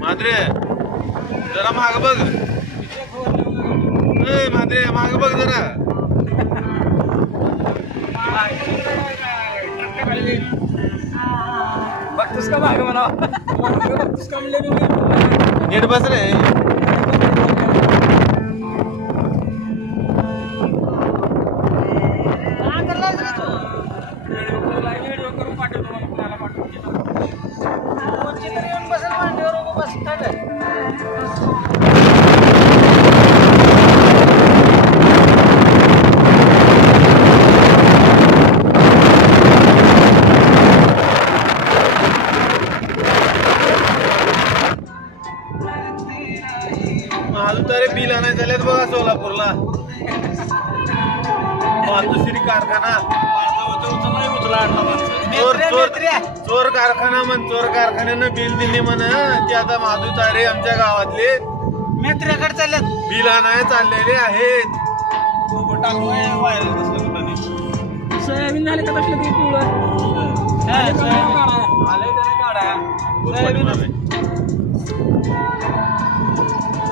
मात्रे जरा माग बघ. मात्रे माग बघ जरा. बघतोस का माग म्हणा. बघतोस का म्हणलं नीट बस रे. व्हिडिओ करून पाठवतो मला कुणाला पाठवतो. येऊन बसेल मांडीवर बस काय. महादुतारे बिल आणायला झालेत बघा सोलापूरला. मातोश्री कारखाना चोर कारखाना म्हण. चोर कारखान्यानं बिल दिली म्हण. ते आता महादुतारे आमच्या गावातले मेत्र्याकडे चालल्यात. बिल आणाय चाललेले आहेत. सोयाबीन झाले का तसलं ते पिवळं. सोयाबीन आलंय त्याने काढा. सोयाबीन